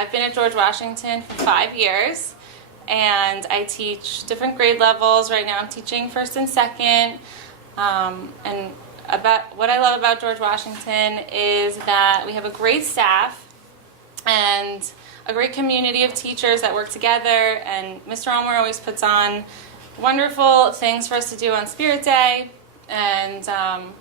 I've been at George Washington for 5 years, and I teach different grade levels. Right now I'm teaching first and second. And about what I love about George Washington is that we have a great staff and a great community of teachers that work together, and Mr. Elmer always puts on wonderful things for us to do on Spirit Day, and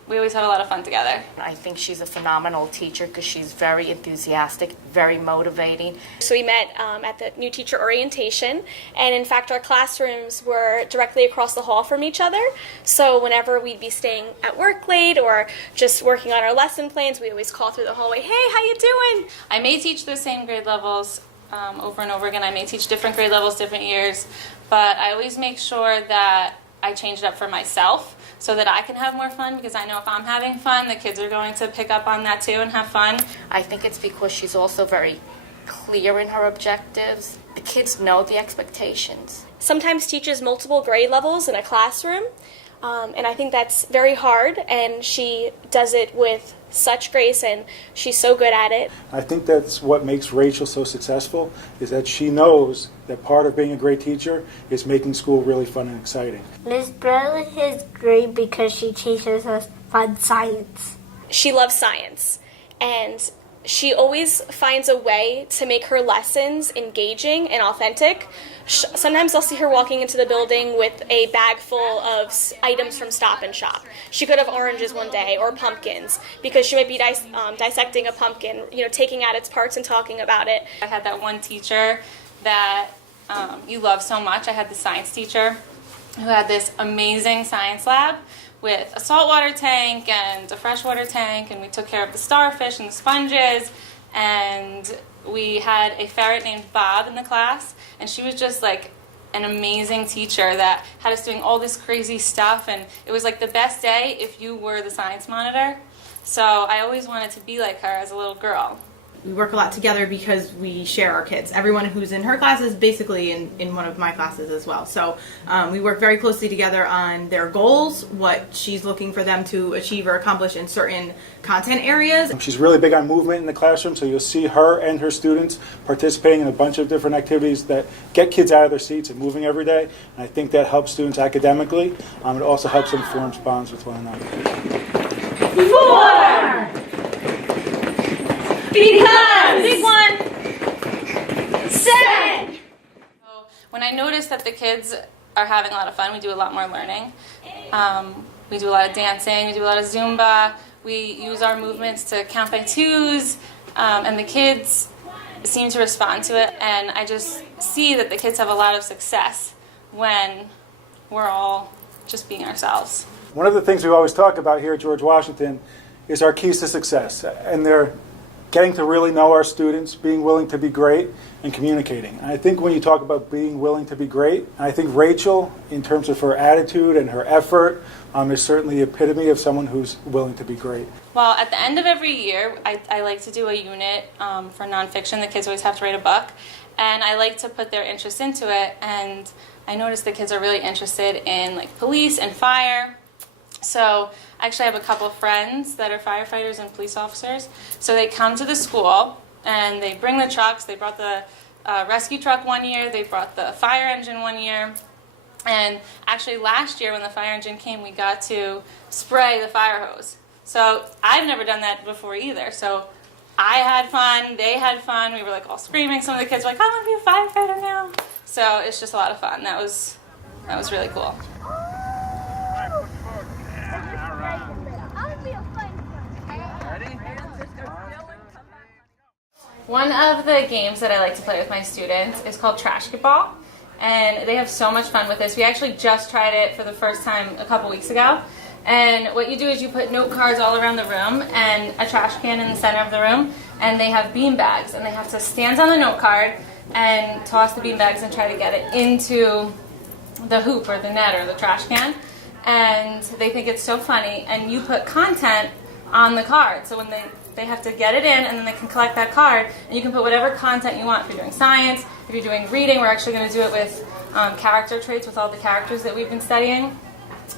we always have a lot of fun together. I think she's a phenomenal teacher because she's very enthusiastic, very motivating. So we met at the new teacher orientation, and in fact our classrooms were directly across the hall from each other. So whenever we'd be staying at work late or just working on our lesson plans, we always call through the hallway, "Hey, how you doing?" I may teach the same grade levels over and over again. I may teach different grade levels different years, but I always make sure that I change it up for myself so that I can have more fun, because I know if I'm having fun, the kids are going to pick up on that too and have fun. I think it's because she's also very clear in her objectives. The kids know the expectations. Sometimes teaches multiple grade levels in a classroom, and I think that's very hard, and she does it with such grace, and she's so good at it. I think that's what makes Rachel so successful, is that she knows that part of being a great teacher is making school really fun and exciting. Miss Bradley is great because she teaches us fun science. She loves science, and she always finds a way to make her lessons engaging and authentic. Sometimes I'll see her walking into the building with a bag full of items from Stop and Shop. She could have oranges one day or pumpkins, because she might be dissecting a pumpkin, taking out its parts and talking about it. I had that one teacher that you love so much. I had the science teacher who had this amazing science lab with a saltwater tank and a freshwater tank, and we took care of the starfish and the sponges, and we had a ferret named Bob in the class, and she was just like an amazing teacher that had us doing all this crazy stuff, and it was like the best day if you were the science monitor. So I always wanted to be like her as a little girl. We work a lot together because we share our kids. Everyone who's in her class is basically in one of my classes as well. So we work very closely together on their goals, what she's looking for them to achieve or accomplish in certain content areas. She's really big on movement in the classroom, so you'll see her and her students participating in a bunch of different activities that get kids out of their seats and moving every day. And I think that helps students academically. It also helps them form bonds with one another. 4! Because! Big one! 7! So when I notice that the kids are having a lot of fun, we do a lot more learning. We do a lot of dancing, we do a lot of Zumba. We use our movements to count by twos, and the kids seem to respond to it. And I just see that the kids have a lot of success when we're all just being ourselves. One of the things we always talk about here at George Washington is our keys to success, and they're getting to really know our students, being willing to be great, and communicating. And I think when you talk about being willing to be great, I think Rachel, in terms of her attitude and her effort, is certainly the epitome of someone who's willing to be great. Well, at the end of every year, I like to do a unit for nonfiction. The kids always have to write a book, and I like to put their interest into it. And I noticed the kids are really interested in like police and fire. So I actually have a couple of friends that are firefighters and police officers. So they come to the school and they bring the trucks. They brought the rescue truck one year. They brought the fire engine one year. And actually last year when the fire engine came, we got to spray the fire hose. So I've never done that before either. So I had fun. They had fun. We were like all screaming. Some of the kids were like, I want to be a firefighter now. So it's just a lot of fun. That was really cool. One of the games that I like to play with my students is called Trashketball, and they have so much fun with this. We actually just tried it for the first time a couple weeks ago, and what you do is you put note cards all around the room and a trash can in the center of the room, and they have bean bags, and they have to stand on the note card and toss the bean bags and try to get it into the hoop or the net or the trash can, and they think it's so funny, and you put content on the card, so when they have to get it in, and then they can collect that card, and you can put whatever content you want. If you're doing science, if you're doing reading, we're actually going to do it with character traits, with all the characters that we've been studying.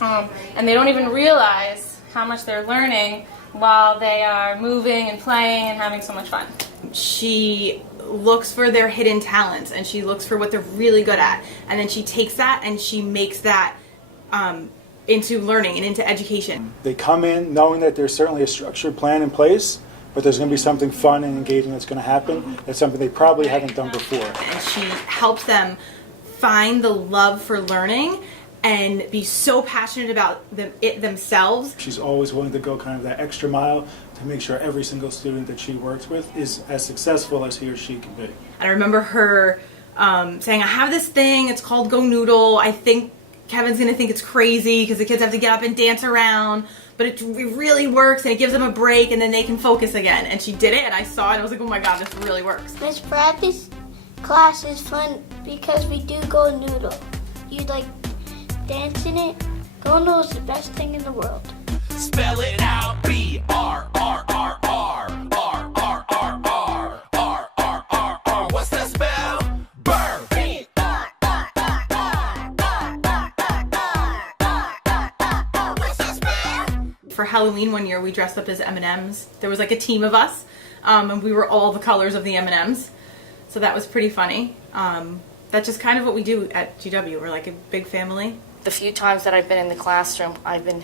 And they don't even realize how much they're learning while they are moving and playing and having so much fun. She looks for their hidden talents and she looks for what they're really good at, and then she takes that and she makes that into learning and into education. They come in knowing that there's certainly a structured plan in place, but there's going to be something fun and engaging that's going to happen. That's something they probably haven't done before. And she helps them find the love for learning and be so passionate about it themselves. She's always willing to go kind of that extra mile to make sure every single student that she works with is as successful as he or she can be. And I remember her saying, I have this thing, it's called Go Noodle. I think Kevin's going to think it's crazy because the kids have to get up and dance around, but it really works and it gives them a break and then they can focus again. And she did it and I saw it and I was like, oh my God, this really works. Miss Bradley's class is fun because we do Go Noodle. You like dance in it. Go Noodle is the best thing in the world. Spell it out, B-R-R-R-R-R-R-R-R-R-R-R. What's that spell? Burr. What's that spell? For Halloween one year, we dressed up as M&Ms. There was like a team of us, and we were all the colors of the M&Ms. So that was pretty funny. That's just kind of what we do at GW. We're like a big family. The few times that I've been in the classroom, I've been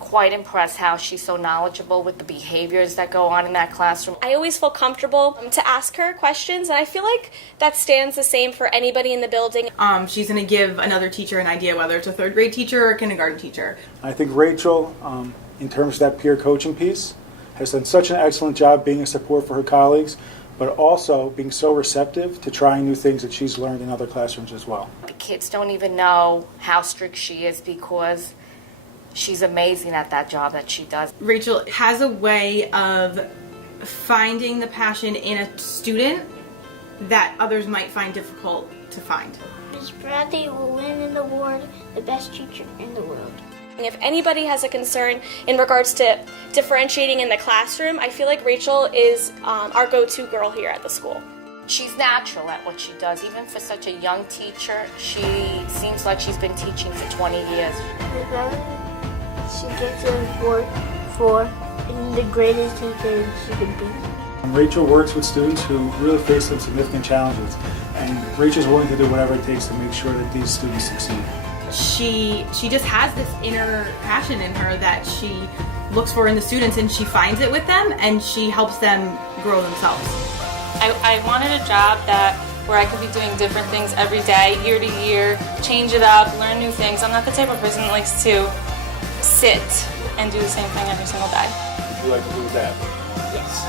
quite impressed how she's so knowledgeable with the behaviors that go on in that classroom. I always feel comfortable to ask her questions, and I feel like that stands the same for anybody in the building. She's going to give another teacher an idea, whether it's a third grade teacher or a kindergarten teacher. I think Rachel, in terms of that peer coaching piece, has done such an excellent job being a support for her colleagues, but also being so receptive to trying new things that she's learned in other classrooms as well. The kids don't even know how strict she is because she's amazing at that job that she does. Rachel has a way of finding the passion in a student that others might find difficult to find. Miss Bradley will win an award, the best teacher in the world. If anybody has a concern in regards to differentiating in the classroom, I feel like Rachel is our go-to girl here at the school. She's natural at what she does. Even for such a young teacher, she seems like she's been teaching for 20 years. Miss Bradley, she gets an award for being the greatest teacher she can be. Rachel works with students who really face some significant challenges, and Rachel's willing to do whatever it takes to make sure that these students succeed. She just has this inner passion in her that she looks for in the students, and she finds it with them and she helps them grow themselves. I wanted a job where I could be doing different things every day, year to year, change it up, learn new things. I'm not the type of person that likes to sit and do the same thing every single day. Would you like to do that? Yes.